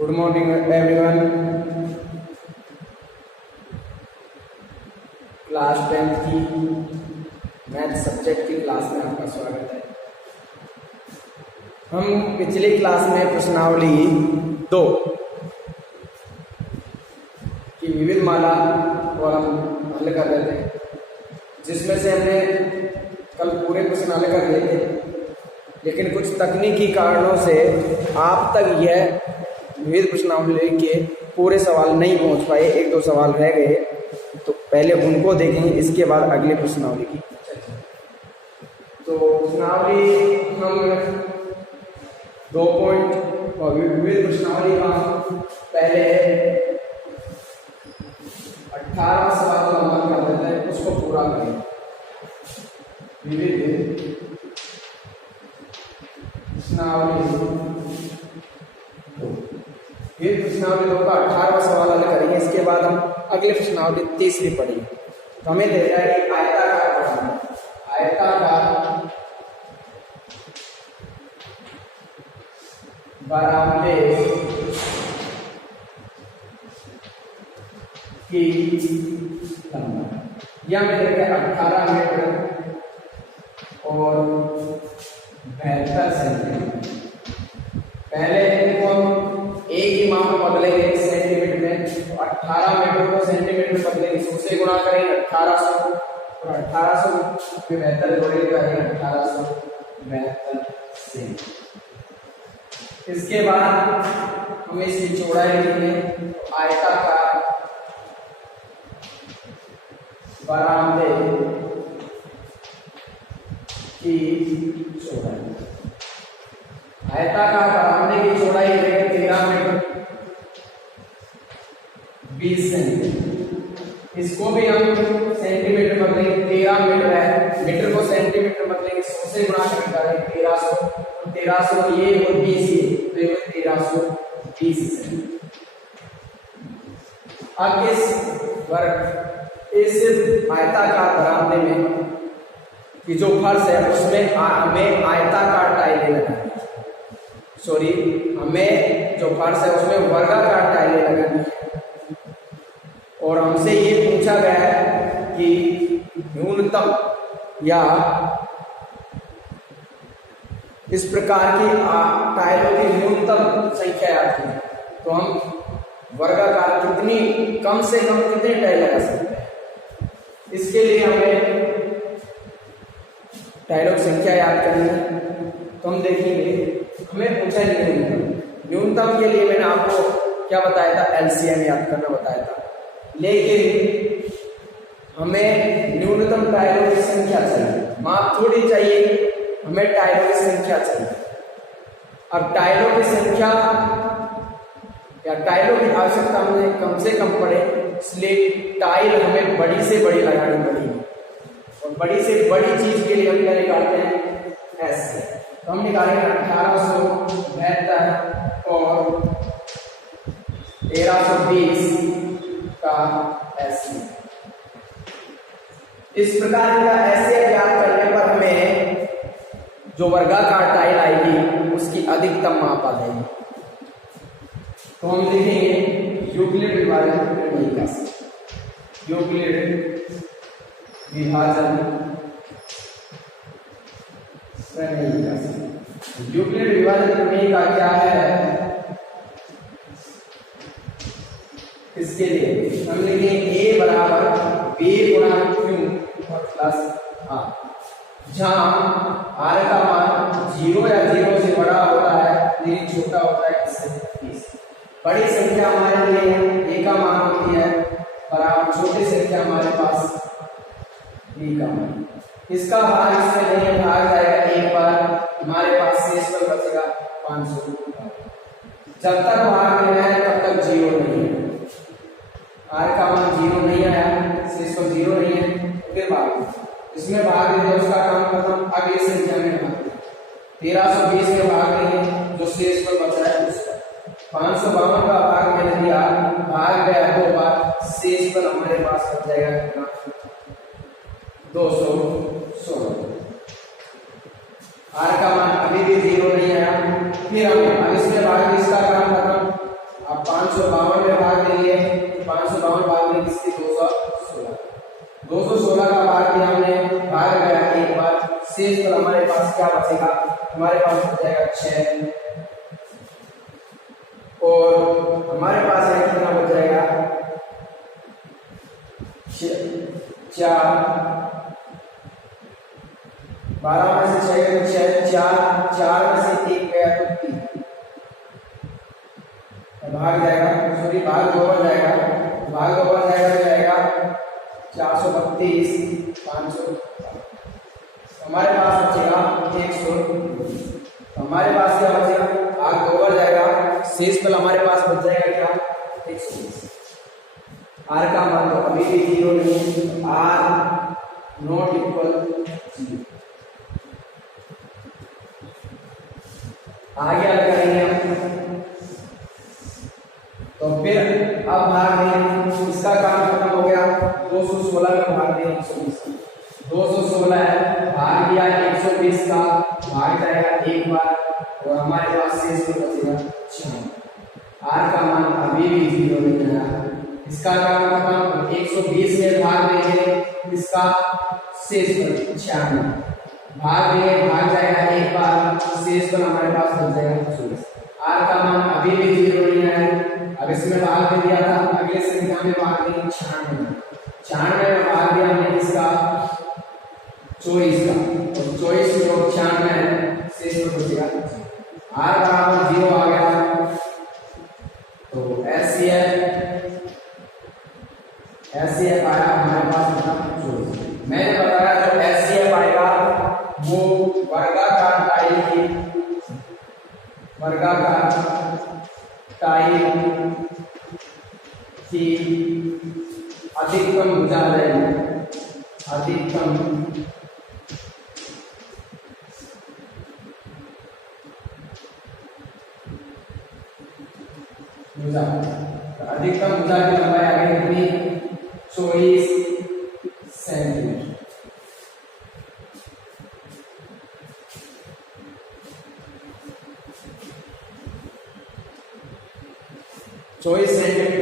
Good morning everyone. Class 10 की math subject की class में आपका स्वागत है। हम पिछली क्लास में प्रश्नावली 2 की विविध माला को हम हल कर रहे थे, जिसमें से हमने कल पूरे प्रश्न हल कर लिए थे, लेकिन कुछ तकनीकी कारणों से आप तक यह विविध प्रश्नावली के पूरे सवाल नहीं पहुंच पाए। 1-2 सवाल रह गए, तो पहले उनको देखेंगे, इसके बाद अगले प्रश्नावली की। तो प्रश्नावली हम 2 पॉइंट और विविध प्रश्नावली का पहले 18 सवाल का हल कर देते हैं, उसको पूरा करें। विविध फिर प्रश्नावली 2 का 18वां सवाल हल करेंगे। इसके बाद हम अगले प्रश्नावली 3 पढ़ेंगे। तो हमें दे रहा है कि आयताकार बरामदे की लंबाई यह मेरे 18 मीटर और 72 सेंटीमीटर। पहले इनको हम एक ही मान में बदलेंगे सेंटीमीटर में, 18 मीटर को सेंटीमीटर में बदलेंगे, 100 से गुणा करेंगे 1800 और 1800 फिर 72 जोड़ेंगे 1872 से। इसके बाद हम इसकी चौड़ाई लिखेंगे। आयताकार बरामदे की चौड़ाई, आयताकार बरामदे की चौड़ाई 13 मीटर 20 सेंटीमीटर। इसको भी हम सेंटीमीटर बदलेंगे, 13 मीटर है, मीटर को सेंटीमीटर बदलेंगे, 100 से गुणा करेंगे 1300 ये और 20 ये, तो ये 1320 सेंटीमीटर। अब इस आयताकार बरामदे में कि जो फर्श है उसमें हमें आयताकार टाइलें लगानी, हमें जो फर्श है उसमें वर्गाकार टाइलें लगानी है। और हमसे ये पूछा गया है कि न्यूनतम या इस प्रकार की टाइलों की न्यूनतम संख्या याद करें, तो हम वर्गाकार कितनी कम से कम कितनी टाइल लगा सकते हैं। इसके लिए हमें टाइलों की संख्या याद करनी है। तो हम देखेंगे, हमें पूछा न्यूनतम के लिए मैंने आपको क्या बताया था, एलसीएम याद करना बताया था, लेकिन हमें न्यूनतम टाइलों की संख्या चाहिए, माप थोड़ी चाहिए, हमें टाइलों की संख्या चाहिए। अब टाइलों की संख्या या टाइलों की आवश्यकता हमें कम से कम पड़े, इसलिए टाइल हमें बड़ी से बड़ी लगानी पड़ेगी। और बड़ी से बड़ी चीज के लिए हम क्या निकालते हैं, एस। तो हम निकालेंगे 1872 और 1320 का एस। इस प्रकार का ऐसे ज्ञात करने पर हमें जो वर्गाकार टाइल आएगी उसकी अधिकतम माप आ जाएगी। तो हम लिखेंगे यूक्लिड विभाजन प्रमेय का, यूक्लिड विभाजन प्रमेय का। यूक्लिड विभाजन प्रमेय का क्या है, इसके लिए हम लिखेंगे a बराबर b गुणा q प्लस r, जहां r का मान 0 या 0 से बड़ा होता है लेकिन छोटा होता है इससे 20। बड़ी संख्या हमारे लिए a का मान होती है बराबर छोटी संख्या हमारे पास b का मान। इसका भाग इसमें नहीं है, भाग जाएगा 1 बार, हमारे पास शेष पर बचेगा 500। जब तक भाग में है तब तक 0 नहीं है, r का मान 0 नहीं आया, शेष पर 0 नहीं है, फिर भाग इसमें भाग देते उसका काम खत्म। अब ये संख्या में भाग 1320 में भाग देंगे, जो शेष पर बचा है उसका 552 का भाग मैंने दिया, भाग गया 2 बार, शेष पर हमारे पास बच जाएगा कितना, 216। r का मान अभी भी 0 नहीं आया, फिर हम अब इसमें भाग इसका काम खत्म, 552 में भाग देंगे, 552 भाग देंगे किसके 216, 216 का भाग दिया हमने, भाग गया एक बार, शेष पर हमारे पास क्या बचेगा, हमारे पास बच जाएगा 6 और हमारे पास है कितना बच जाएगा 4, 12 में से 6 गए 6, 4 में से 1 गया तो 3 भाग जाएगा, सॉरी भाग 2 बन जाएगा, भाग 2 बन जाएगा तो जाएगा 432, 500, हमारे पास बचेगा 100, हमारे पास क्या बचेगा, भाग 2 बन जाएगा, शेष फल हमारे पास बच जाएगा क्या 120। आर का मान तो अभी भी 0 नहीं, आर नॉट इक्वल 0। आगे क्या करेंगे हम, तो फिर अब भाग दें, इसका काम खत्म हो गया, 216 में भाग दें 120, 216 है भाग दिया 120 का, भाग जाएगा एक बार और हमारे पास शेष में बचेगा 6। आर का मान अभी भी 0 नहीं आया, इसका काम खत्म, 120 में भाग देंगे, इसका शेष पर 96 भाग देंगे, भाग जाएगा एक बार, शेष पर हमारे पास बच जाएगा 24। आर का मान अभी भी 0 नहीं आया, अब इसमें भाग दे दिया था, अगले संख्या में भाग देंगे 96 में भाग दिया हमने इसका 24 का, तो 24 और 96 शेष में बचेगा। आर बराबर 0 आ गया, तो एचसीएफ आया हमारे पास कितना 24। मैंने बताया जो एचसीएफ आएगा वो वर्गाकार टाइल की अधिकतम भुजा रहेगी, अधिकतम भुजा, अधिकतम भुजा की लंबाई आगे कितनी 24 सेंटीमीटर।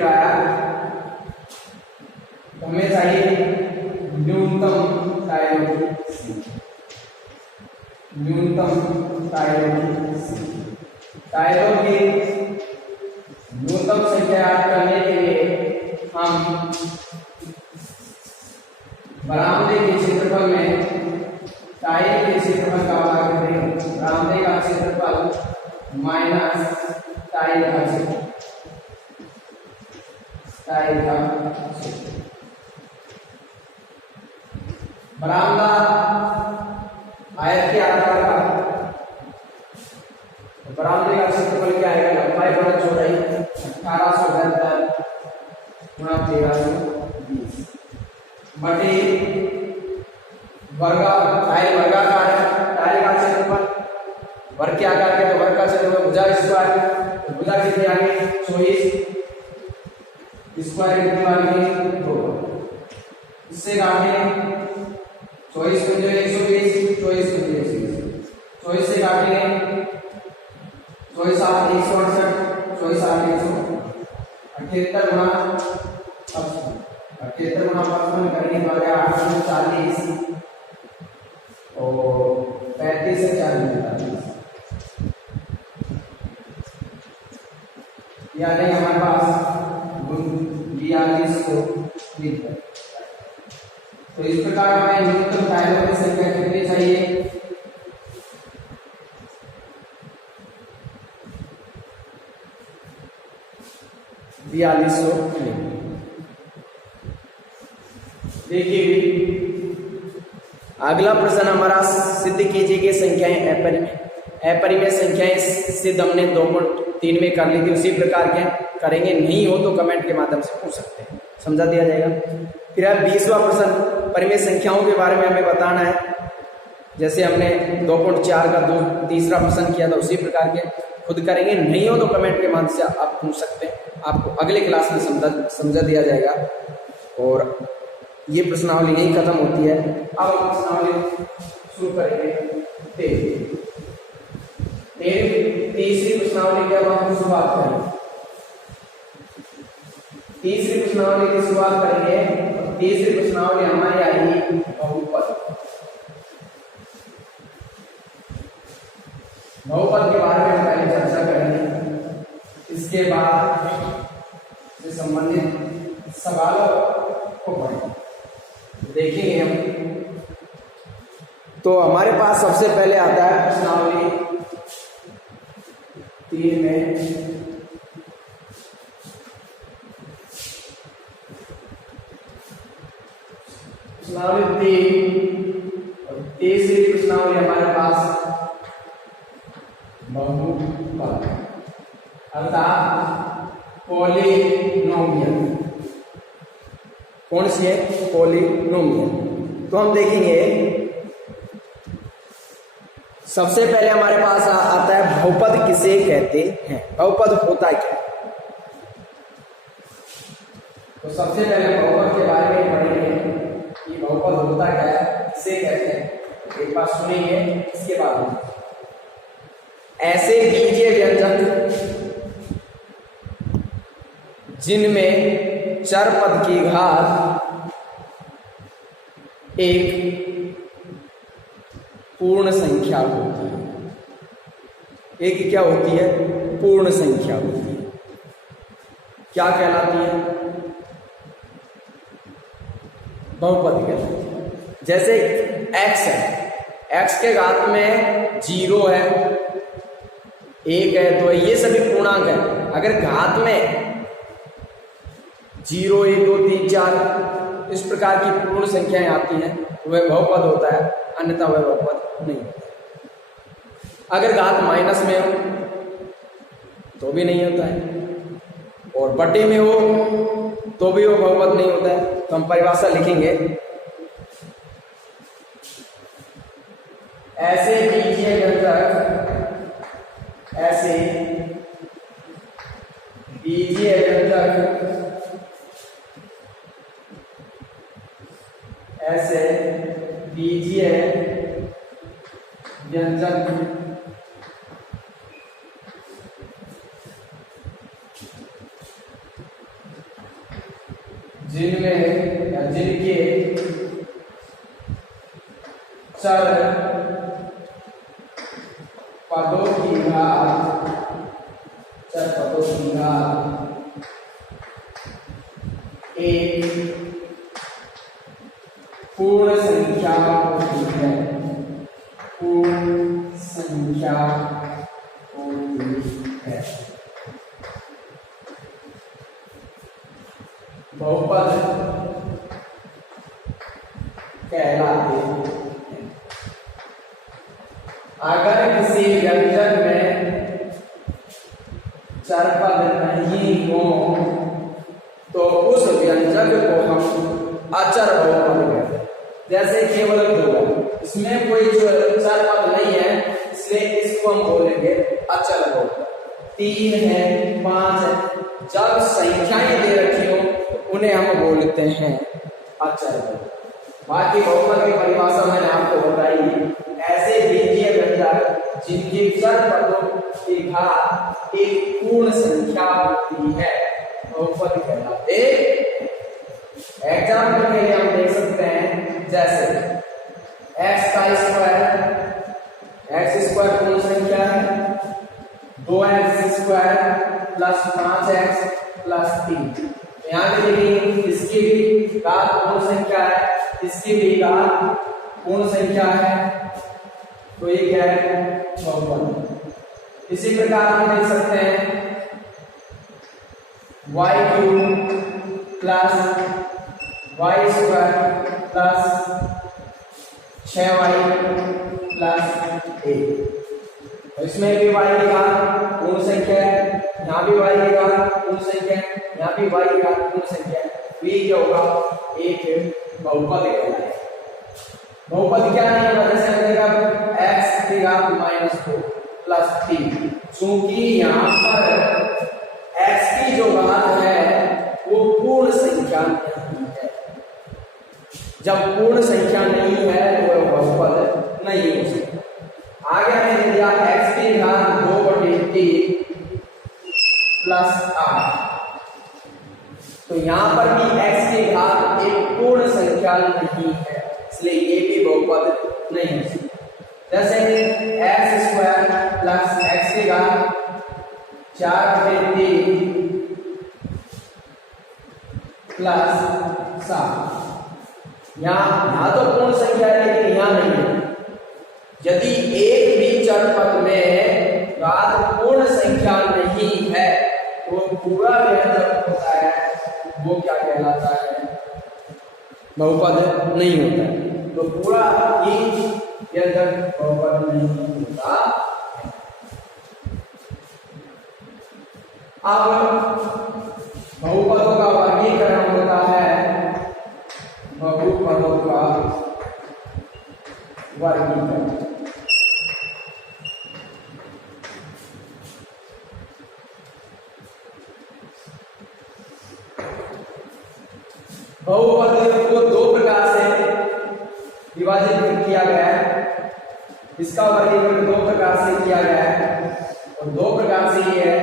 आया, हमें चाहिए न्यूनतम टाइलों की न्यूनतम संख्या याद करने के लिए हम बरामदे के क्षेत्रफल में टाइल के क्षेत्रफल का भाग करेंगे, बरामदे का क्षेत्रफल माइनस टाइल का क्षेत्रफल, टाइल का बरामदा आयत के आकार का, बरामदे का क्षेत्रफल क्या आएगा, लंबाई गुणा चौड़ाई 1872 गुणा 1320 बटे वर्गाकार टाइल का क्षेत्रफल, वर्ग के आकार के तो वर्ग का क्षेत्रफल भुजा स्क्वायर, तो भुजा कितनी आ गई 24 स्क्वायर कितनी आ गई 2, इससे काटेंगे 24 को जो 120, 24 को जो 120, 24 से काटेंगे 24 8 168, 24 8 178 गुणा 78 गुणा 55 करेंगे तो आ गया 840 और 35 से 40 यानी हमारे पास 42 को लिख है। तो इस प्रकार हमें न्यूनतम टाइलों की संख्या कितनी चाहिए, देखिए अगला प्रश्न हमारा, सिद्ध कीजिए कि संख्याएं अपरिमेय संख्याएं सिद्ध हमने 2.3 में कर ली थी, उसी प्रकार के करेंगे, नहीं हो तो कमेंट के माध्यम से पूछ सकते हैं, समझा दिया जाएगा। फिर 20वां प्रश्न, परिमेय संख्याओं के बारे में हमें बताना है, जैसे हमने 2.4 का तीसरा प्रश्न किया था उसी प्रकार के खुद करेंगे, नहीं हो तो कमेंट के माध्यम से आप पूछ सकते हैं, आपको अगले क्लास में समझा दिया जाएगा। और ये प्रश्नावली यही खत्म होती है। अब हम प्रश्नावली शुरू करेंगे। तीसरी प्रश्नावली की अब हम शुरुआत करेंगे। तीसरी प्रश्नावली की शुरुआत करेंगे। और तीसरी प्रश्नावली हमारी आएगी बहुपद। बहुपद के बारे में पहले चर्चा करेंगे, इसके बाद से संबंधित सवालों को पढ़ेंगे, देखेंगे हम। तो हमारे पास सबसे पहले आता है प्रश्नावली 3 में प्रश्नावली 3 और तीसरी प्रश्नावली हमारे पास बहुपद अर्थात पॉलिनोमियल। कौन सी है? पॉलिनोमियल। तो हम देखेंगे सबसे पहले हमारे पास आता है बहुपद किसे कहते हैं, बहुपद होता क्या है। तो सबसे पहले बहुपद के बारे में पढ़ेंगे कि बहुपद होता क्या है, किसे कहते हैं। एक बार सुनेंगे, इसके बाद ऐसे बीजीय व्यंजक जिनमें चर पद की घात एक पूर्ण संख्या होती है। एक क्या होती है? पूर्ण संख्या होती है। क्या कहलाती है? बहुपद कहलाती है। जैसे x है, x के घात में 0 है, 1 है, 2 है, ये सभी पूर्णांक है। अगर घात में 0, 1, 2, 3, 4 इस प्रकार की पूर्ण संख्याएं आती हैं तो वह बहुपद होता है, अन्यथा वह बहुपद नहीं होता। अगर घात माइनस में हो तो भी नहीं होता है, और बटे में हो तो भी वो बहुपद नहीं होता है। तो हम परिभाषा लिखेंगे, ऐसे बीजीय व्यंजक, ऐसे बीजीय व्यंजक, ऐसे बीजीय व्यंजक जिनमें या जिनके चर पदों की घात, चर पदों की घात एक पूर्ण संख्या होती है, पूर्ण संख्या होती है। बहुपद कहलाते हैं। अगर किसी व्यंजक में चर पद नहीं हो तो उस व्यंजक को हम अचर बहुपद कहते हैं। जैसे केवल 2, इसमें कोई जो चर पद नहीं है, इसलिए इसको हम बोलेंगे अचर बहुपद। 3 है, 5 है, जब संख्याएं दे रखी हो तो उन्हें हम बोलते हैं अचर बहुपद। बाकी बहुपद की परिभाषा मैंने आपको बताई, ऐसे बीजीय व्यंजक जिनके चर पदों की घात एक पूर्ण संख्या होती है, बहुपद कहलाते। एग्जाम्पल के लिए हम देख सकते हैं, जैसे x का स्क्वायर, x स्क्वायर पूर्ण संख्या है, 2x square plus 5x plus 3। यहाँ पे देखिए इसकी भी घात पूर्ण संख्या है, इसकी भी घात पूर्ण संख्या है, तो ये क्या है? बहुपद। इसी प्रकार हम देख सकते हैं y³ plus y square plus 6y plus 1। तो इसमें भी y की घात पूर्ण संख्या है, यहाँ भी y की घात पूर्ण संख्या है, यहाँ भी y की घात पूर्ण संख्या है। तो ये क्या होगा? एक बहुपद कहलाएगा। बहुपद क्या नहीं होगा? जैसे लगेगा x की घात -2 प्लस 3, क्योंकि यहाँ पर x की जो घात है वो पूर्ण संख्या नहीं है। जब पूर्ण संख्या नहीं है तो वह बहुपद नहीं हो सकता। आगे हमने दिया x की घात 2/3 प्लस 8, तो यहाँ पर भी x की घात एक पूर्ण संख्या नहीं है, इसलिए ये भी बहुपद नहीं हो सकता। जैसे एक्स स्क्वायर प्लस एक्स की घात 4/3 प्लस 7। यहाँ तो पूर्ण संख्या है लेकिन यहाँ नहीं है। यदि एक भी चर पद में घात पूर्ण संख्या नहीं है तो पूरा व्यंजक होता है वो क्या कहलाता है, बहुपद नहीं होता है। तो पूरा ही व्यंजक बहुपद नहीं होता। अब बहुपदों का वर्गीकरण होता है, बहुपदों का वर्गीकरण। बहुपद को दो प्रकार से विभाजित किया गया है। इसका वर्गीकरण दो प्रकार से किया गया है और दो प्रकार से ये है।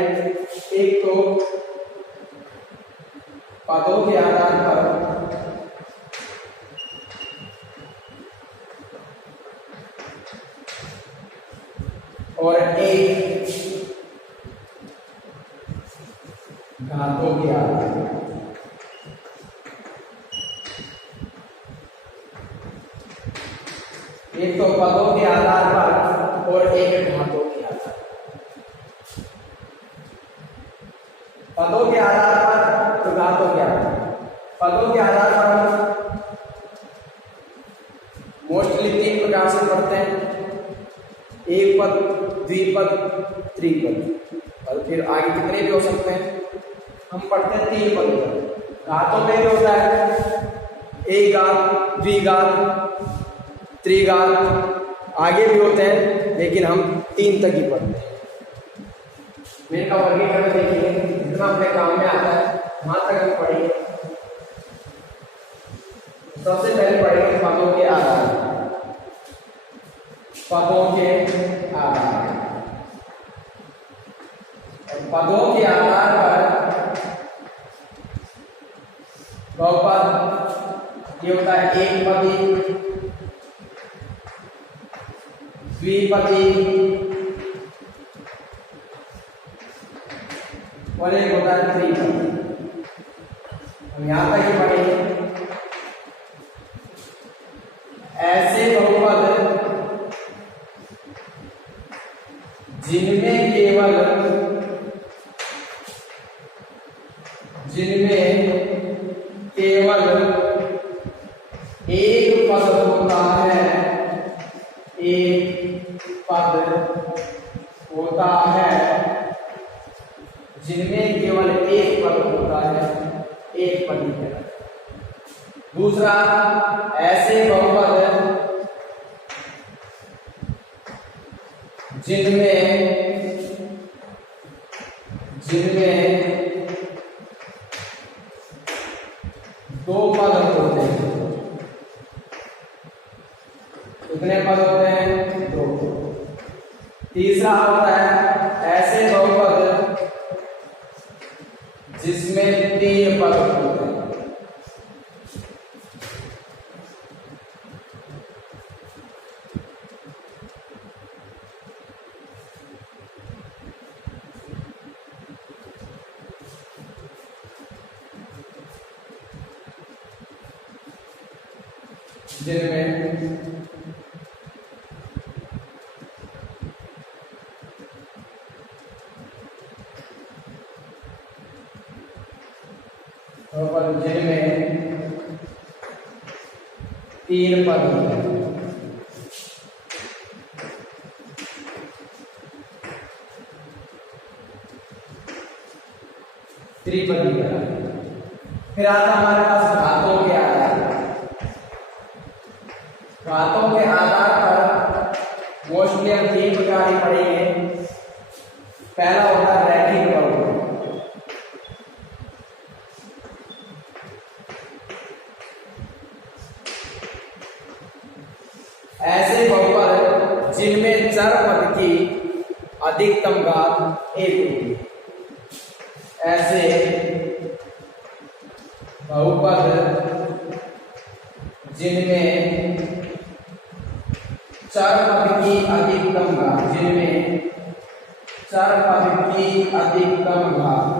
एक तो पदों के आधार पर और एक घातों के आधार पर। एक तो पदों के आधार पर और एक घातों के आधार पर। पदों के आधार पर तो घातों के आधार पर। पदों के आधार पर मोस्टली तीन प्रकार से पढ़ते हैं, एक पद, द्विपद, त्रिपद और फिर आगे कितने भी हो सकते हैं। हम पढ़ते हैं तीन पद। घातों में भी होता है एक घात, द्विघात, त्रिघात, आगे भी होते हैं लेकिन हम तीन तक ही पढ़ते हैं। मेरे का वर्गीकरण देखिए, जितना अपने काम में आता है वहां तक हम पढ़ेंगे। सबसे पहले पढ़ेंगे पदों के आधार। पदों के आधार, पदों के आधार पर बहुपद ये होता है एक पदी, द्विपदी और एक होता है त्रिपदी। हम यहां तक ही पढ़ेंगे। ऐसे बहुपद जिनमें केवल एक पद होता है, एक पद होता है, जिनमें केवल एक पद होता है, एक पद ही है। दूसरा, ऐसे बहुपद जिनमें दो पद होते हैं। कितने पद होते हैं? दो। तीसरा होता है ऐसे बहुपद जिसमें तीन पद होते हैं। जिनमें तीन पद होते हैं। त्रिपदी का। फिर आता हमारे पास घातों के आधार। घातों के आधार पर मोस्टली हम तीन प्रकार ही पढ़ेंगे। पहला होता है रैखिक बहुपद। ऐसे बहुपद जिनमें चर पद की अधिकतम घात एक होती है। ऐसे बहुपद जिनमें चार पद की अधिकतम घात, जिनमें चार पद की अधिकतम घात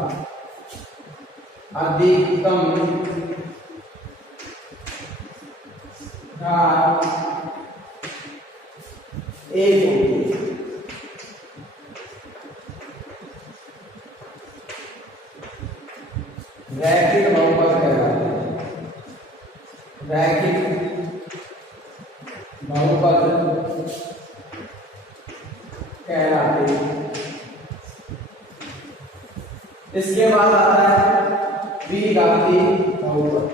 एक होगी। रैखिक बहुपद कहलाते हैं। रैखिक बहुपद कहलाते हैं। इसके बाद आता है द्विघाती बहुपद।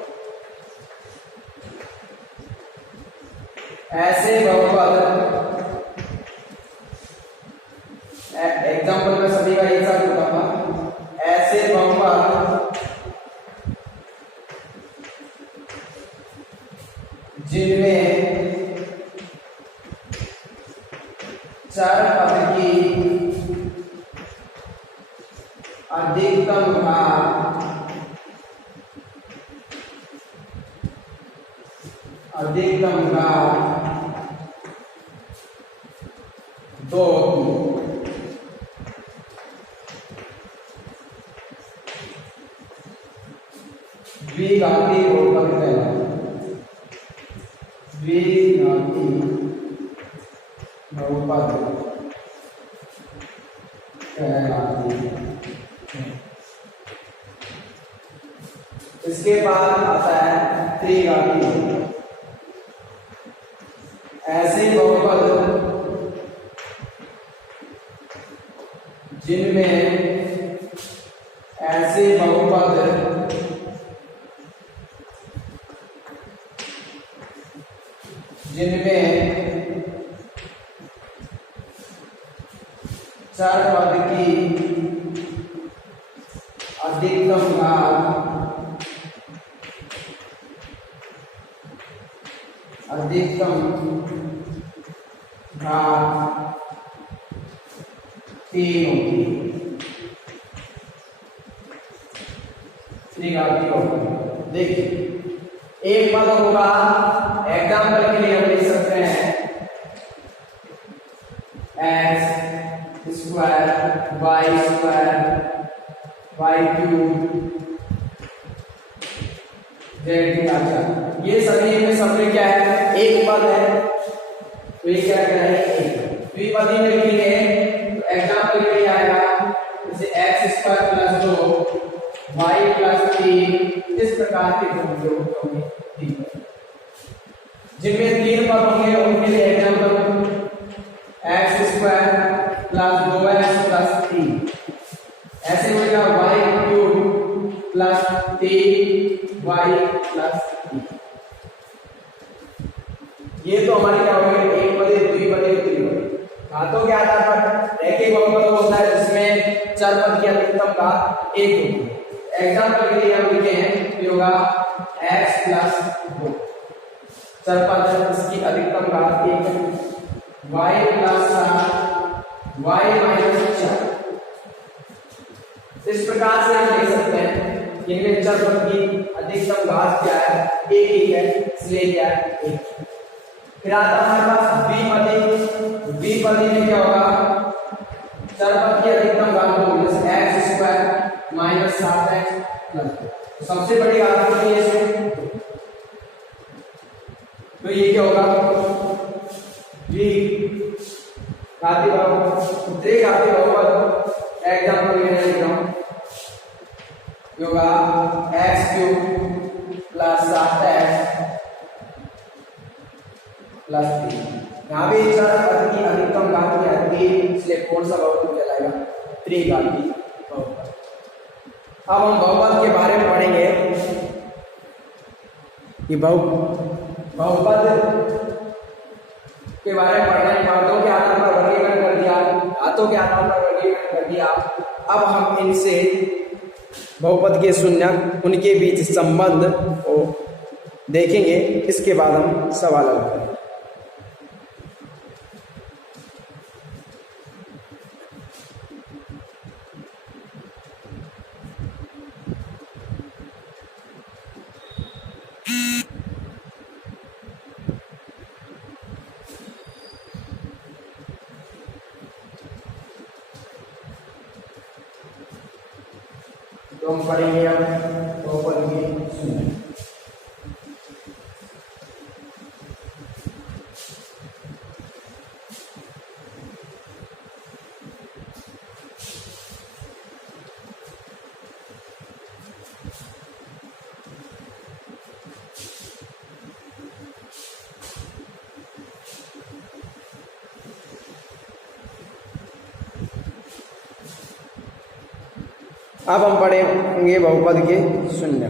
ऐसे बहुपद, एग्जाम्पल में सभी का एक साथ बताऊंगा। ऐसे बहुपद जिनमें चार पद की अधिकतम घात दो होगी। द्विघाती बहुपद कहलाते हैं। द्विघाती बहुपद कहलाती है। इसके बाद आता है त्रिघाती बहुपद। ऐसे बहुपद जिनमें ऐसे बहुपद जिनमें चार पद की अधिकतम घात तीन होगी। त्रिघाती बहुपद। देखिए एक पद होगा, एग्जाम्पल के लिए हम लिख सकते हैं x square y cube z. अच्छा ये सभी में सबसे क्या है, एक पद है, तो ये क्या कह रहा है एक। द्विपदी में लिखेंगे तो एग्जाम्पल के लिए आएगा जैसे x square plus 2 y plus 3, इस प्रकार के जो होंगे जिनमें तीन पद होंगे उनके लिए example x square plus 2x plus 3, ऐसे होगा Y cube plus 3y plus 3। ये तो हमारी क्या होगी, एक पद द्विपदी त्रिपदी। घातों के आधार पर रैखिक बहुपद होता है जिसमें चार पद की अधिकतम घात एक होगी। एग्जाम्पल के लिए हम लिखे हैं होगा x प्लस 2, चार पद इसकी अधिकतम घात एक है, y प्लस 7 y माइनस 4। इस प्रकार से हम लिख सकते हैं इनमें चार पद की अधिकतम घात क्या है, एक ही है, इसलिए क्या है एक। फिर आता हमारे पास द्विपदी में क्या होगा, चार पद की अधिकतम घात होगी जैसे x square minus 7x plus 2। सबसे बड़ी घात होगी इसमें, तो ये क्या होगा द्विघाती बहुपद। त्रिघाती बहुपद एग्जाम्पल में लिख रहा हूं होगा x cube plus 7x plus 3। यहाँ भी चार पद की अधिकतम घात क्या है, इसलिए कौन सा बहुपद कहलाएगा, त्रिघाती बहुपद। अब हम बहुपद के बारे में पढ़ेंगे कि बहुपद के बारे में पढ़ने पदों के आधार पर वर्गीकरण कर दिया, घातों के आधार पर वर्गीकरण कर दिया। अब हम इनसे बहुपद के शून्यक, उनके बीच संबंध को देखेंगे। इसके बाद हम सवाल हल करेंगे। तो हम पढ़ेंगे अब बहुपद के शून्य। अब हम पढ़ेंगे बहुपद के शून्य।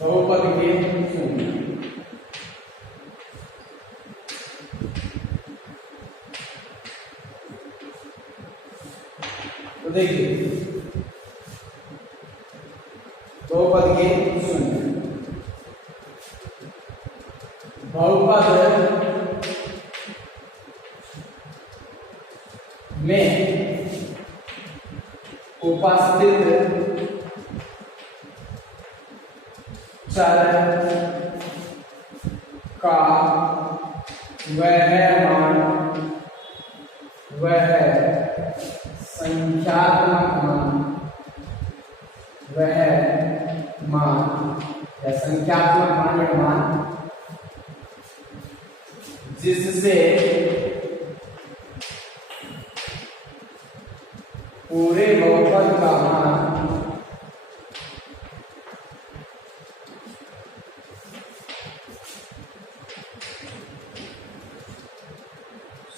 बहुपद के शून्य तो देखिए बहुपद के शून्य, बहुपद में उपस्थित चर का वह मान, वह संख्यात्मक मान, वह मान या संख्यात्मक मान या मान जिससे पूरे बहुपद का मान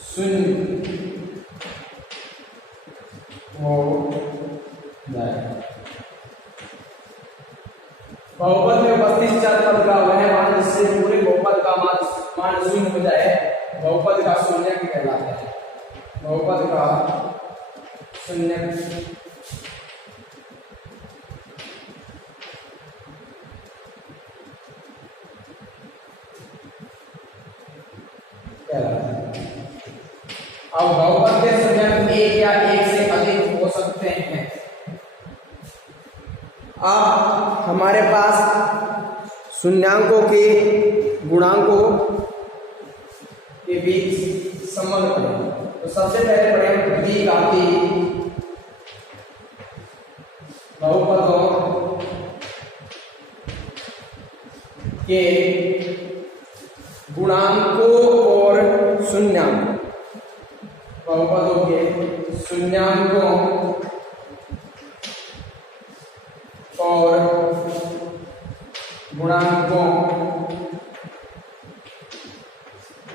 शून्य हो जाए। बहुपद में उपस्थित चर पद का वह मान जिससे पूरे बहुपद का मान शून्य हो जाए बहुपद का शून्य कहलाता है। बहुपद का शून्य कहलाता है। अब बहुपद के शून्य एक या एक से अधिक हो सकते हैं। अब हमारे पास शून्यांकों के गुणांकों के बीच संबंध पढ़ेंगे। तो सबसे पहले पढ़ेंगे द्विघाती बहुपदों के गुणांकों और शून्यांक, बहुपदों के शून्यांकों और गुणांकों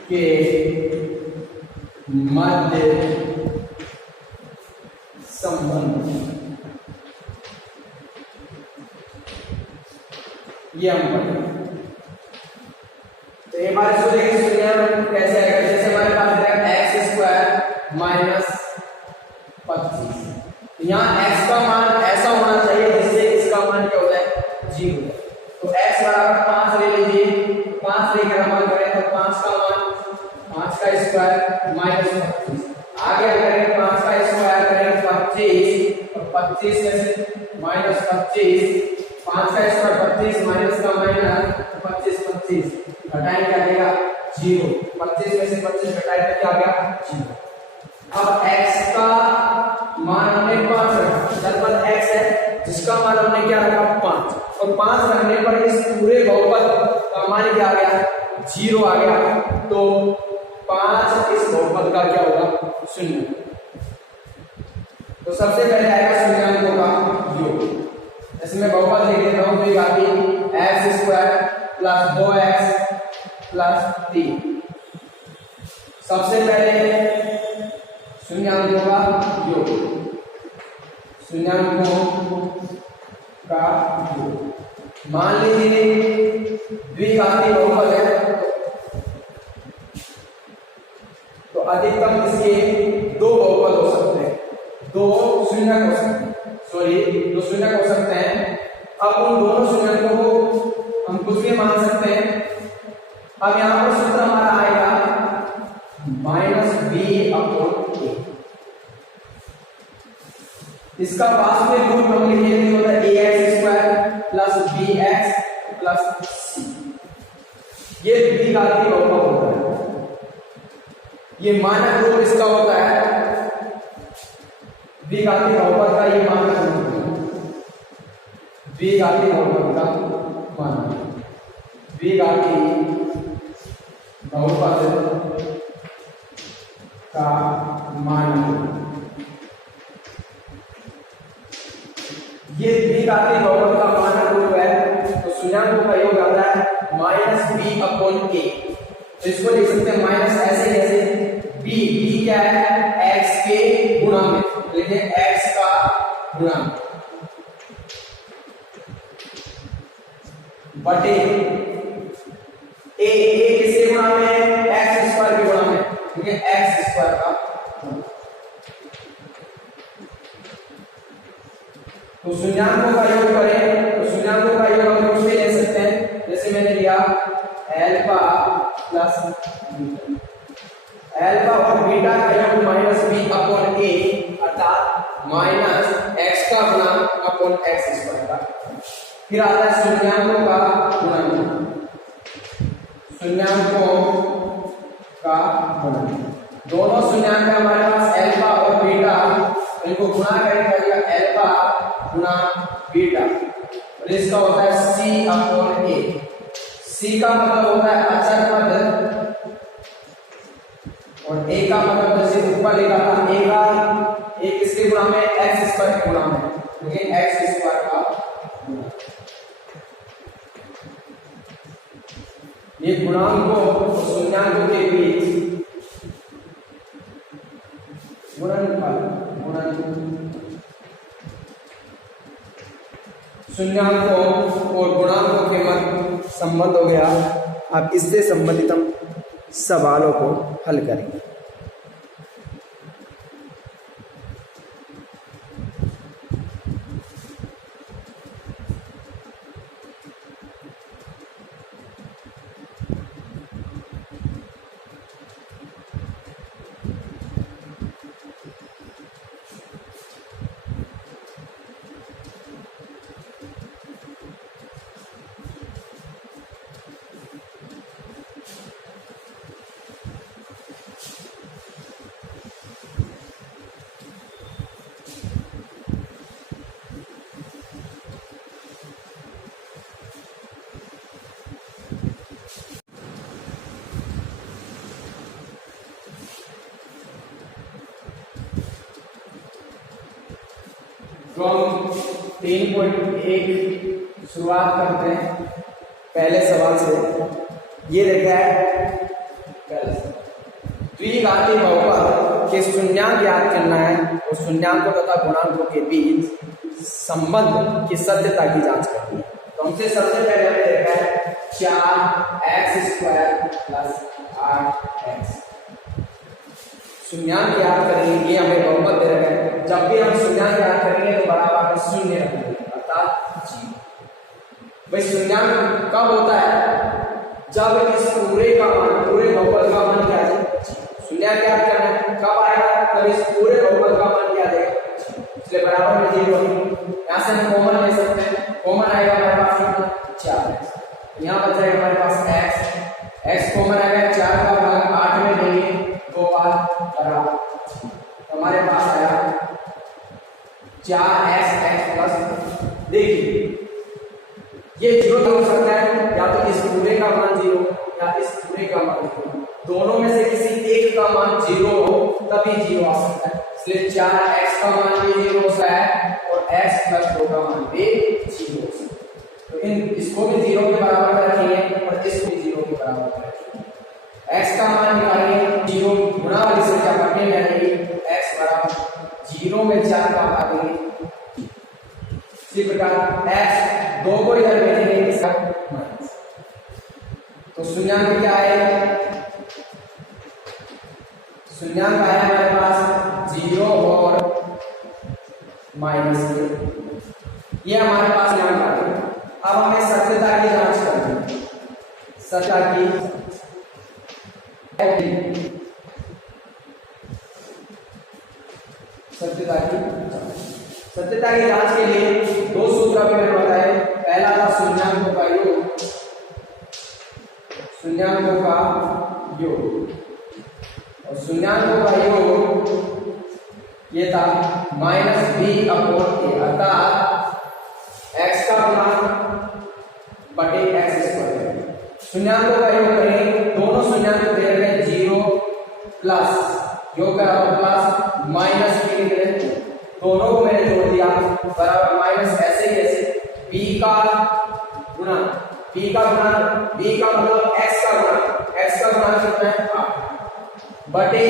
के मध्य संबंध, ये हम पढ़ेंगे। तो ये बात सुनिए, शून्य कैसे आएगा? जैसे हमारे पास है एक्स स्क्वायर माइनस 25। यहाँ x का मान ऐसा होना चाहिए जिससे इसका मान क्या होता है? 0। तो x बराबर 5 ले लीजिए। 5 लेकर हम करें तो 5 का मान 5 का स्क्वायर माइनस 25। आगे करें 5 का स्क्वायर करें 25 और 25 में से माइनस 25। 5 का स्क्वायर 25 माइनस का माइनस 25 घटाएं क्या देगा? 0। 25 में से 25 घटाएं तो क्या आ गया? 0। अब x का मान हमने 5 रखा, दरअसल x है जिसका मान हमने क्या रखा? 5। और 5 रखने पर इस पूरे बहुपद का मान क्या आ गया? 0 आ गया। तो 5 इस बहुपद का क्या होगा? शून्य। तो सबसे पहले आएगा शून्यांकों का योग। इसमें बहुपद लिख देता हूं, द्विघाती x square plus 2x plus 3। सबसे पहले शून्यांकों का योग, शून्यांकों का योग। मान लीजिए द्विघाती बहुपद है तो अधिकतम इसके 2 बहुपद हो सकते हैं, 2 शून्यक हो सकते हैं, सॉरी 2 शून्यक हो सकते हैं। अब उन दोनों शून्यकों को हम कुछ भी मान सकते हैं। अब यहां पर सूत्र हमारा आएगा -b/a। इसका वास्तविक रूप हम लिखेंगे होता है ax² plus bx plus c। ये द्विघाती बहुपद होता है। ये मानक रूप इसका होता है द्विघाती बहुपद का ये मान द्विघाती बहुपद का मान द्विघाती बहुपद का मान ये द्विघाती बहुपद का मान रूप है तो शून्याङ्कों का योग आता है -b/a। तो इसको लिख सकते हैं माइनस ऐसे जैसे b क्या है x के गुणा में, लिखिए x का गुणा बटे a किसके गुणा में x स्क्वायर के गुणा में, ठीक है x स्क्वायर का गुणा। तो शून्याङ्कों का योग करें तो शून्याङ्कों का योग हम उससे ले सकते हैं, जैसे मैंने लिया अल्फा प्लस अल्फा और बीटा का योग -b/a अर्थात -x का गुणा अपॉन x स्क्वायर का। फिर आता है शून्याङ्कों का गुणन, शून्याङ्कों का गुणन। दोनों शून्याङ्क हमारे पास अल्फा और बीटा, इनको गुणा करेंगे अल्फा गुणा बीटा और इसका होता है c/a। c का मतलब होता है अचर पद और a का मतलब जैसे ऊपर लिखा था a किसके गुणा में x स्क्वायर के गुणा में, ठीक है x स्क्वायर का गुणा। ये गुणांकों और शून्याङ्कों के बीच शून्याङ्कों और गुणांकों के मध्य संबंध हो गया। अब इससे संबंधित हम सवालों को हल करेंगे। तो हम 3.1 शुरुआत करते हैं पहले सवाल से। ये देखा है द्विघाती बहुपद के शून्याङ्क याद करना है और शून्याङ्कों तथा गुणांकों के बीच संबंध की सत्यता की जांच करनी है। तो हमसे सबसे पहले हमें देखा है 4x² + 8x। शून्याङ्क याद करेंगे, ये हमें बहुपद दे रखा है। जब भी हम शून्याङ्क याद करेंगे तो बराबर शून्य रखेंगे अर्थात 0। भाई शून्याङ्क कब होता है? जब इस पूरे का मान, पूरे बहुपद का मान क्या है? शून्याङ्क याद करना है कब आएगा? तब इस पूरे बहुपद का मान क्या देगा? इसलिए बराबर में 0। यहाँ से हम कॉमन ले सकते हैं, कॉमन आएगा हमारे पास कितना? 4। यहाँ बच जाएगा हमारे पास x कॉमन आएगा, 4 का भाग 8 में लेंगे 2 बार बराबर, हमारे पास आया 4x+। देखिए ये 0 हो सकता है, या तो इस पूरे का मान 0 या इस पूरे का मान 0, दोनों में से किसी एक का मान 0 हो तभी 0 आ सकता है। इसलिए 4x का मान भी 0 हो सकता है और x+2 का मान भी 0 हो सकता है। तो इसको भी 0 के बराबर रखेंगे और इसको भी 0 के बराबर रखेंगे। x का मान निकालेंगे, 0 गुणा वाली संख्या बढ़ने में आएगी, x बराबर 0 में 4 का भाग देंगे। इसी प्रकार x 2 को इधर भेजेंगे, इसका माइनस। तो शून्याङ्क क्या है? शून्याङ्क आया हमारे पास 0 और -1। ये हमारे पास शून्याङ्क आ गया। अब हमें सत्यता की जांच करनी है। सत्यता की सत्यता की जांच के लिए 2 सूत्र भी मैंने बताए। पहला था शून्याङ्कों का योग, शून्याङ्कों का योग, और शून्याङ्कों का योग ये था माइनस बी अपॉन ए, अर्थात एक्स का गुणांक बटे एक्स स्क्वायर। शून्यांकों का योग करेंगे, दोनों शून्यांक दे रहे हैं 0 प्लस योग करा प्लस माइनस के लिए दोनों को मैंने जोड़ दिया बराबर माइनस ऐसे कैसे b का गुणा b का मतलब x का गुणा कितना है 8 बटे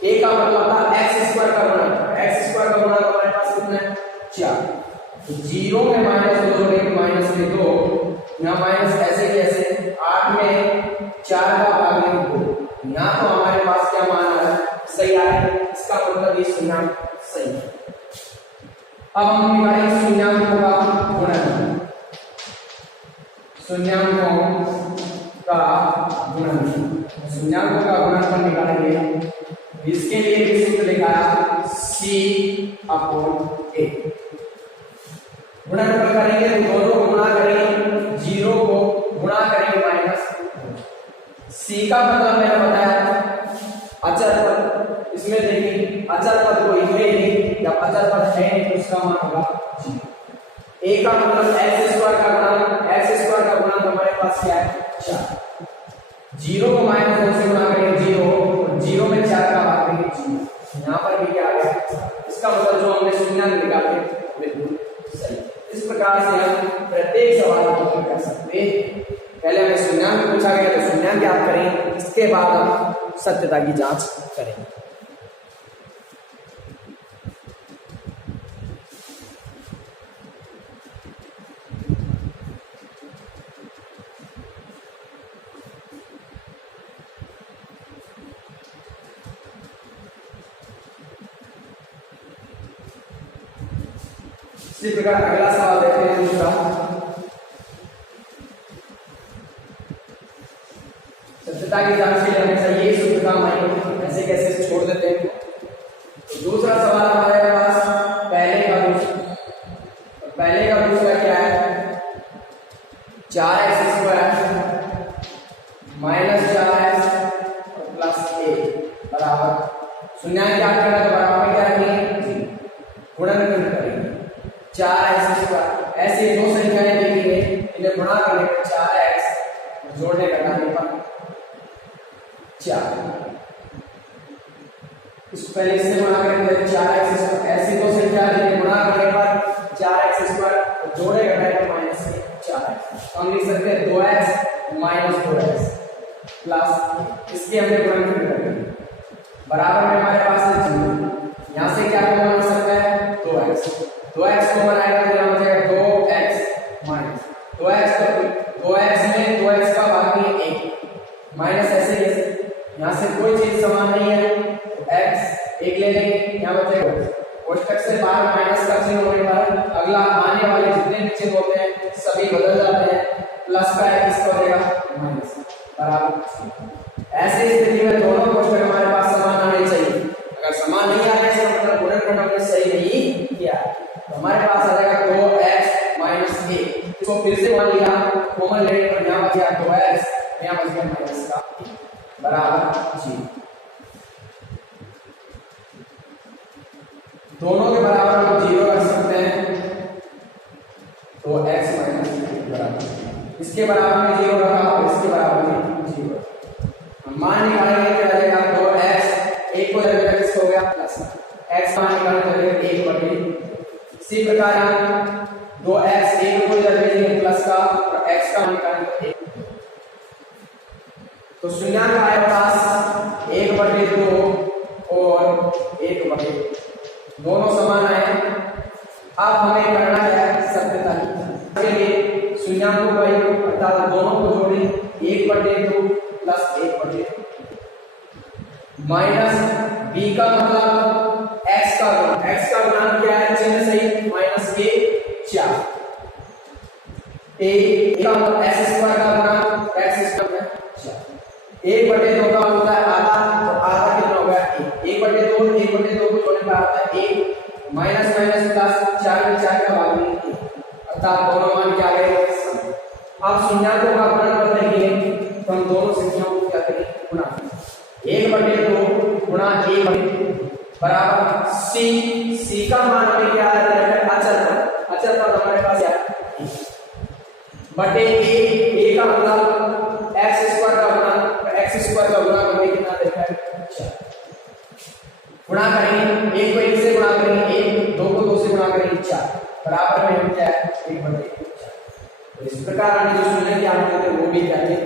a का मतलब था x स्क्वायर का गुणा हमारे पास कितना है 4। 0 में माइनस 2 जोड़ेंगे माइनस में 2, यहाँ माइनस ऐसे कैसे 8 में 4 का भाग में 2, यहाँ तो हमारे पास क्या मान आ रहा है सही आ रहा है, इसका मतलब ये शून्यांक सही है। अब हम निकालेंगे शून्यांकों का गुणन, शून्यांकों का गुणनफल निकालेंगे। इसके लिए भी सूत्र लिखा है c अपॉन a। गुणनफल करेंगे तो दोनों को गुणा करेंगे, 0 को गुणा करेंगे माइनस c का मतलब मैंने बताया अचर पद, इसमें देखिए अचर पद कोई है नहीं, जब अचर पद है नहीं तो उसका मान होगा 0। a का मतलब x स्क्वायर का गुणा हमारे पास क्या है 4। 0 को माइनस 2 से गुणा करेंगे 0, और 0 में 4 का भाग देंगे 0, यहाँ पर भी क्या आ गया, इसका मतलब जो हमने शून्यांक निकाले बिल्कुल सही। इस प्रकार से हम प्रत्येक सवाल को हल कर सकते हैं। पहले हमें शून्यांक पूछा गया तो शून्यांक याद करें, इसके बाद हम सत्यता की जांच करेंगे। इसी प्रकार अगला सवाल देखते हैं दूसरा। सत्यता की जांच के लिए हमेशा ये सूत्र काम आएंगे, ऐसे कैसे छोड़ देते हैं। तो दूसरा सवाल हमारे पास पहले का दूसरा क्या है 4x square minus 4x plus a बराबर शून्यांक याद करना तो बराबर में क्या रखेंगे गुणनफल करेंगे 4x स्क्वायर। ऐसे दो संख्याएं देखेंगे, इन्हें गुणा करने पर 4x जोड़ने घटाने पर 4, इस पहले इससे गुणा करेंगे 4x स्क्वायर। ऐसी दो संख्या जिन्हें गुणा करने पर 4x स्क्वायर जोड़े घटाने पर माइनस 4x, तो हम लिख सकते हैं 2x माइनस 2x प्लस इसके हमने गुणनफल करेंगे बराबर में हमारे पास है 0। यहाँ से क्या कॉमन हो सकता है 2x कॉमन आएगा तो यहाँ हो जाएगा 2x माइनस 2x में 2x का भाग में 1 माइनस ऐसे यहाँ से कोई चीज समान नहीं है तो x 1 ले लेंगे, यहाँ बचेगा कोष्टक से बाहर माइनस का चिन्ह होने पर अगला आने वाले जितने भी चिन्ह होते हैं सभी बदल जाते हैं, प्लस का है किसका हो जाएगा माइनस बराबर। ऐसी स्थिति में दोनों कोष्टक हमारे पास समान आने चाहिए, अगर समान नहीं आ रहे इसका मतलब गुणनफल हमने सही नहीं किया, तो हमारे पास आ जाएगा 2x माइनस 1। इसको फिर से मान लिया कॉमन लेने पर यहाँ बच गया 2x, यहाँ बच गया माइनस का बराबर 0। दोनों के बराबर हम 0 रख सकते हैं तो x माइनस बराबर इसके बराबर में 0 रखा और इसके बराबर में 0। हम मान निकालेंगे क्या आ जाएगा 2x 1 को जगह किसको हो गया प्लस x मान निकालने के लिए 1 बटे। इसी प्रकार 2x 1 को जगह प्लस का और x का मान निकालने के लिए 1, तो शून्यांक हमारे पास 1/2 और 1/2 दोनों समान आए। अब हमें करना है सत्यता के लिए शून्यांकों का योग अर्थात दोनों को जोड़ें 1/2 प्लस 1/2 माइनस b का मतलब x का गुणन क्या है चिन्ह सही माइनस के 4 a का मतलब x स्क्वायर का गुणन x स्क्वायर 1/2 का होता है आधा, तो आधा कितना हो गया 1/2 को जोड़ने पर आता है 1 माइनस माइनस प्लस 4 में 4 का भाग में 1, अर्थात दोनों मान क्या गए समान। अब शून्यांकों का गुणनफल देखेंगे तो हम दोनों संख्याओं को क्या करेंगे गुणा 1/2 गुणा 1/2 बराबर सी का मान हमें क्या है अचर पद हमारे पास क्या है बटे ए का मतलब एक्स स्क्वायर का गुणा करने कितना देखा है 4 गुणा करेंगे एक को एक से गुणा करेंगे एक दो को दो से गुणा करेंगे 4 बराबर में क्या है 1/4। तो इस प्रकार हमने जो शून्य की आप करते वो भी क्या है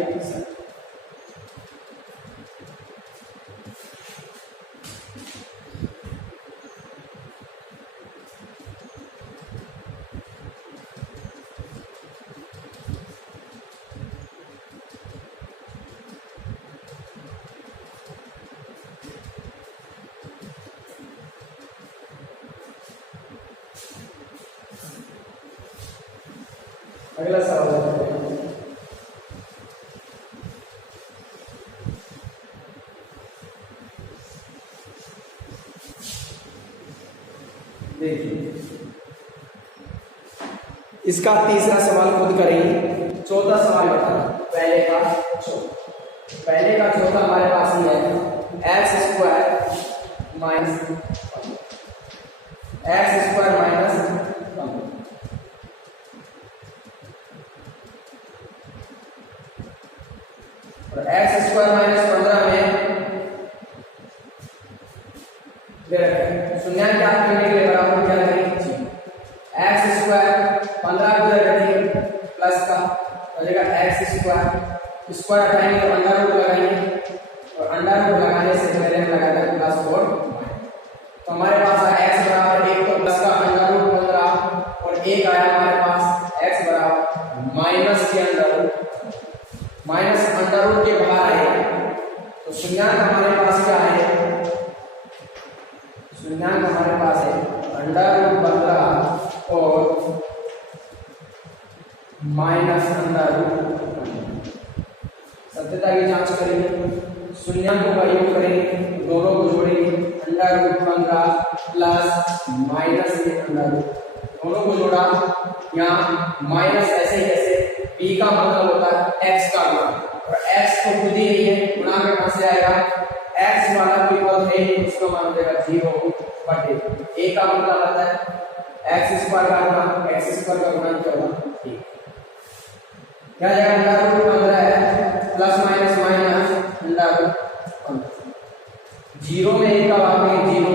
अगला सवाल देखिए इसका तीसरा सवाल खुद करेंगे। चौथा सवाल बताना पहले का चौथा हमारे पास ही है एक्स स्क्वायर माइनस और एक्स स्क्वायर माइनस 15 में शून्य क्या करने के लिए बराबर क्या करेंगे एक्स स्क्वायर 15 को रखेंगे प्लस का हो जाएगा एक्स स्क्वायर हटाएंगे तो अंडर रूट लगाएंगे और अंडर रूट लगाने से पहले हम लगाते हैं +4 तो हमारे पास आया x बराबर 1 तो प्लस का अंडर रूट 15 और 1 आया हमारे पास x बराबर माइनस के अंडर रूट के बाहर आए तो शून्यांक हमारे पास क्या है शून्यांक हमारे पास है अंडर रूट 15 और माइनस अंडर रूट सत्यता की जांच करेंगे शून्याङ्कों का योग करेंगे दोनों को जोड़ेंगे अंडर रूट 15 प्लस माइनस के अंडर रूट दोनों को जोड़ा यहाँ माइनस ऐसे ही जैसे p का मतलब होता है x का गुणा और x को खुद ही नहीं है गुणा में कहां से आएगा x वाला कोई पद है उसका मान हो जाएगा 0 बटे a का मतलब आता है x स्क्वायर का गुणा क्या होगा ठीक क्या जाएगा अंडर रूट 15 है प्लस माइनस अंडर रूट 15 0 में 1 का भाग है 0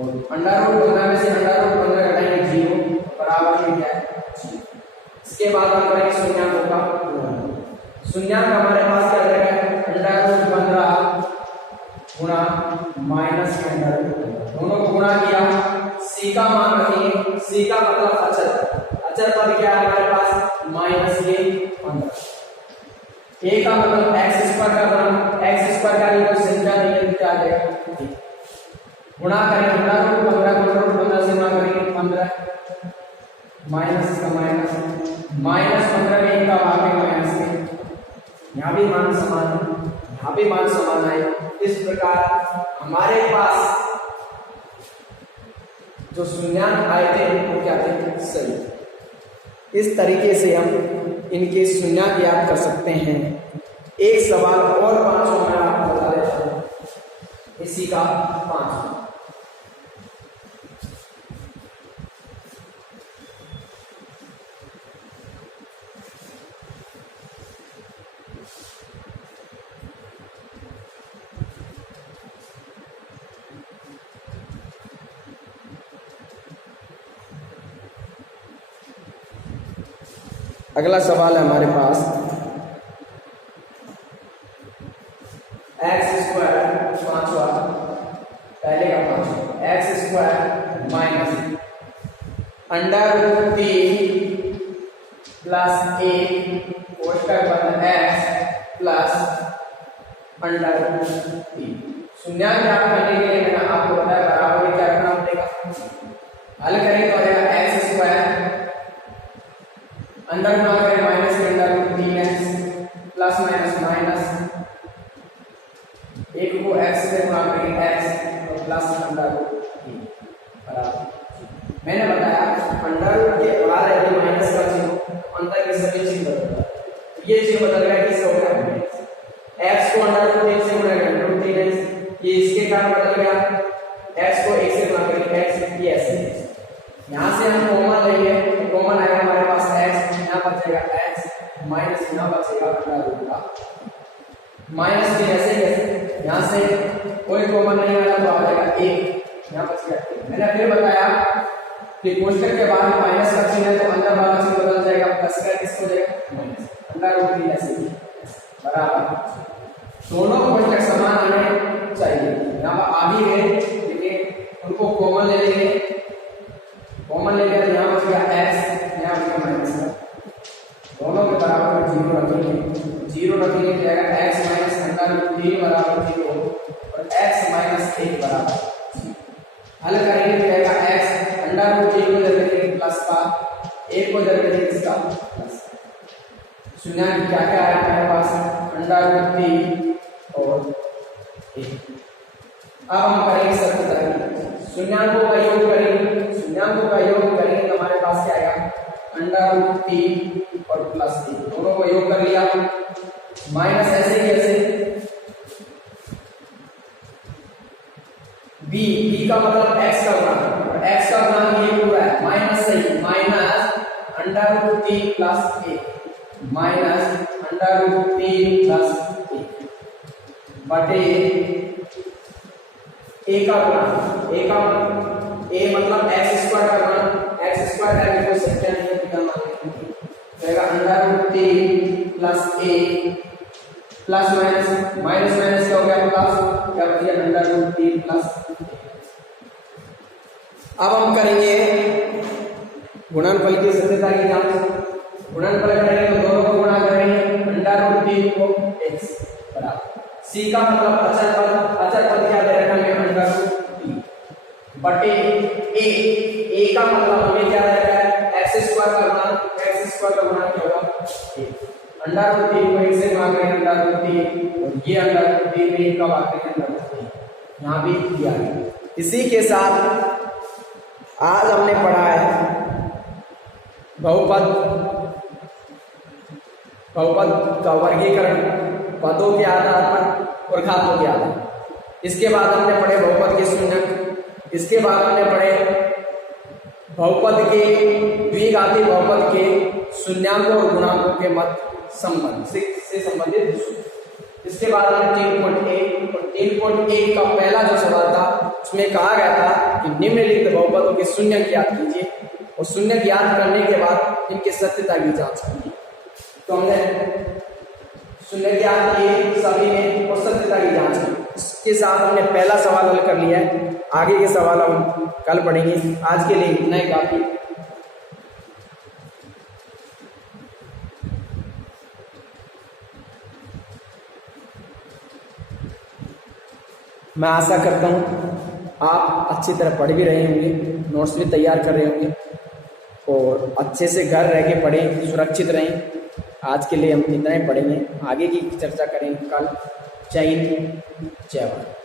और अंडर रूट 15 में से अंडर रूट 15 घटाएंगे 0 बराबर में क्या है 0। इसके बाद हम करेंगे शून्याङ्कों का शून्याङ्क हमारे पास क्या रहेगा अंडर रूट 15 गुणा माइनस के अंडर रूट दोनों को गुणा किया c का मान रखेंगे c का मतलब अचर पद क्या है हमारे पास माइनस के 15 a का मतलब x स्क्वायर का गुणा x स्क्वायर का कोई संख्या नहीं है तो क्या आ जाएगा गुणा करेंगे अंडर रूट 15 से गुणा करेंगे 15 माइनस का माइनस 15 में 1 का भाग है माइनस के यहाँ भी मान समान है इस प्रकार हमारे पास जो शून्याङ्क आए थे वो क्या थे सही। इस तरीके से हम इनके शून्याङ्क याद कर सकते हैं। एक सवाल और 5 मैं आपको बता देता हूं इसी का 5 अगला सवाल है हमारे पास एक्स स्क्वायर 5वां पहले का 5 x square minus under root 3 plus 1 उसका बन एक्स प्लस अंडर रूट 3 शून्याङ्क प्राप्त करने के लिए मैंने आपको बताया बराबर में क्या करना पड़ेगा हल करें तो आएगा एक्स स्क्वायर अंदर गुणा करें माइनस के अंदर रूट 3x प्लस माइनस एक को x से गुणा करेंगे x और प्लस अंडर रूट 3 बराबर मैंने बताया अंडर रूट के बाहर यदि माइनस का चिन्ह अंदर के सभी चिन्ह बदल गया ये चिन्ह बदल गया किससे हो गया x को अंडर रूट 3 से गुणा करें रूट 3x ये इसके कारण बदल गया, x को 1 से गुणा करेंगे, x ये ऐसे, यहाँ से हम कॉमन लेंगे तो कॉमन आएगा हमारे पास x, यहाँ बचेगा x माइनस यहाँ बचेगा अंडर रूट का माइनस भी ऐसे कैसे, यहाँ से कोई कॉमन नहीं आया तो आ जाएगा 1, यहाँ बचेगा। मैंने फिर बताया कि कोष्टक के बाद माइनस का चिन्ह है तो अंदर वाला चिन्ह बदल जाएगा, प्लस का किस हो जाएगा माइनस, अंडर रूट भी ऐसे बराबर, दोनों कोष्टक समान आने चाहिए। यहाँ पर आ भी गए लेकिन उनको कॉमन ले लेंगे, कॉमन ले लिया तो यहाँ बच गया x, यहाँ बच गया माइनस, दोनों के बराबर 0 रखेंगे, 0 रखेंगे तो जाएगा x माइनस अंडर रूट 3 बराबर 0 और x माइनस 1 बराबर, हल करेंगे तो जाएगा x अंडर रूट 3 को जब देखेंगे प्लस का, 1 को जब देखेंगे इसका प्लस, शून्य क्या क्या आया हमारे पास अंडर रूट 3 और 1। अब हम करेंगे सत्य शून्यांकों का योग करेंगे, शून्यांकों का योग करेंगे तो हमारे पास क्या आएगा अंडर रूट 3 और प्लस 3, दोनों को योग कर लिया, माइनस ऐसे कैसे b का मतलब x का गुणा और x का गुणा ये पूरा है माइनस सही, minus under root 3 plus 1 minus under root 3 plus 1 बटे a का गुणा, a मतलब x स्क्वायर का गुणा, x स्क्वायर का कोई संख्या नहीं है निकालना रहेगा under root 3 plus 1 plus minus minus minus क्या हो गया प्लस, क्या बच गया अंडर रूट 3 प्लस। अब हम करेंगे गुणनफल की सत्यता की जांच, गुणनफल करेंगे तो दोनों को गुणा करेंगे, अंडर रूट 3 को x बराबर c का मतलब अचर पद क्या दे रखा है अंडर रूट 3 बटे a का मतलब हमें क्या दे रखा है x स्क्वायर का गुणा क्या होगा 1, अंडर रूट 3 को 1 से गुणा करेंगे अंडर रूट 3 और ये अंडर रूट 3 में 1 का भाग करेंगे अंडर रूट 3, यहाँ भी दिया गया। इसी के साथ आज हमने पढ़ा है बहुपद का वर्गीकरण पदों के आधार पर और घातों के आधार पर। इसके बाद हमने पढ़े बहुपद के शून्यक, इसके बाद हमने पढ़े बहुपद के द्विघाती बहुपद के शून्यांकों और गुणांकों के मध्य संबंध से संबंधित। इसके बाद हमने 3.1 और 3.1 का पहला जो सवाल था उसमें कहा गया था कि निम्नलिखित बहुपदों के शून्य ज्ञात कीजिए और शून्य ज्ञात करने के बाद इनकी सत्यता की जांच कीजिए। तो हमने शून्य ज्ञात किए सभी में और सत्यता की जांच की, इसके साथ हमने पहला सवाल हल कर लिया है। आगे के सवाल हम कल पढ़ेंगे, आज के लिए इतना ही काफी। मैं आशा करता हूँ आप अच्छी तरह पढ़ भी रहे होंगे, नोट्स भी तैयार कर रहे होंगे और अच्छे से घर रह के पढ़ें, सुरक्षित रहें। आज के लिए हम इतना ही पढ़ेंगे, आगे की चर्चा करेंगे कल। जय हिंद, जय भारत।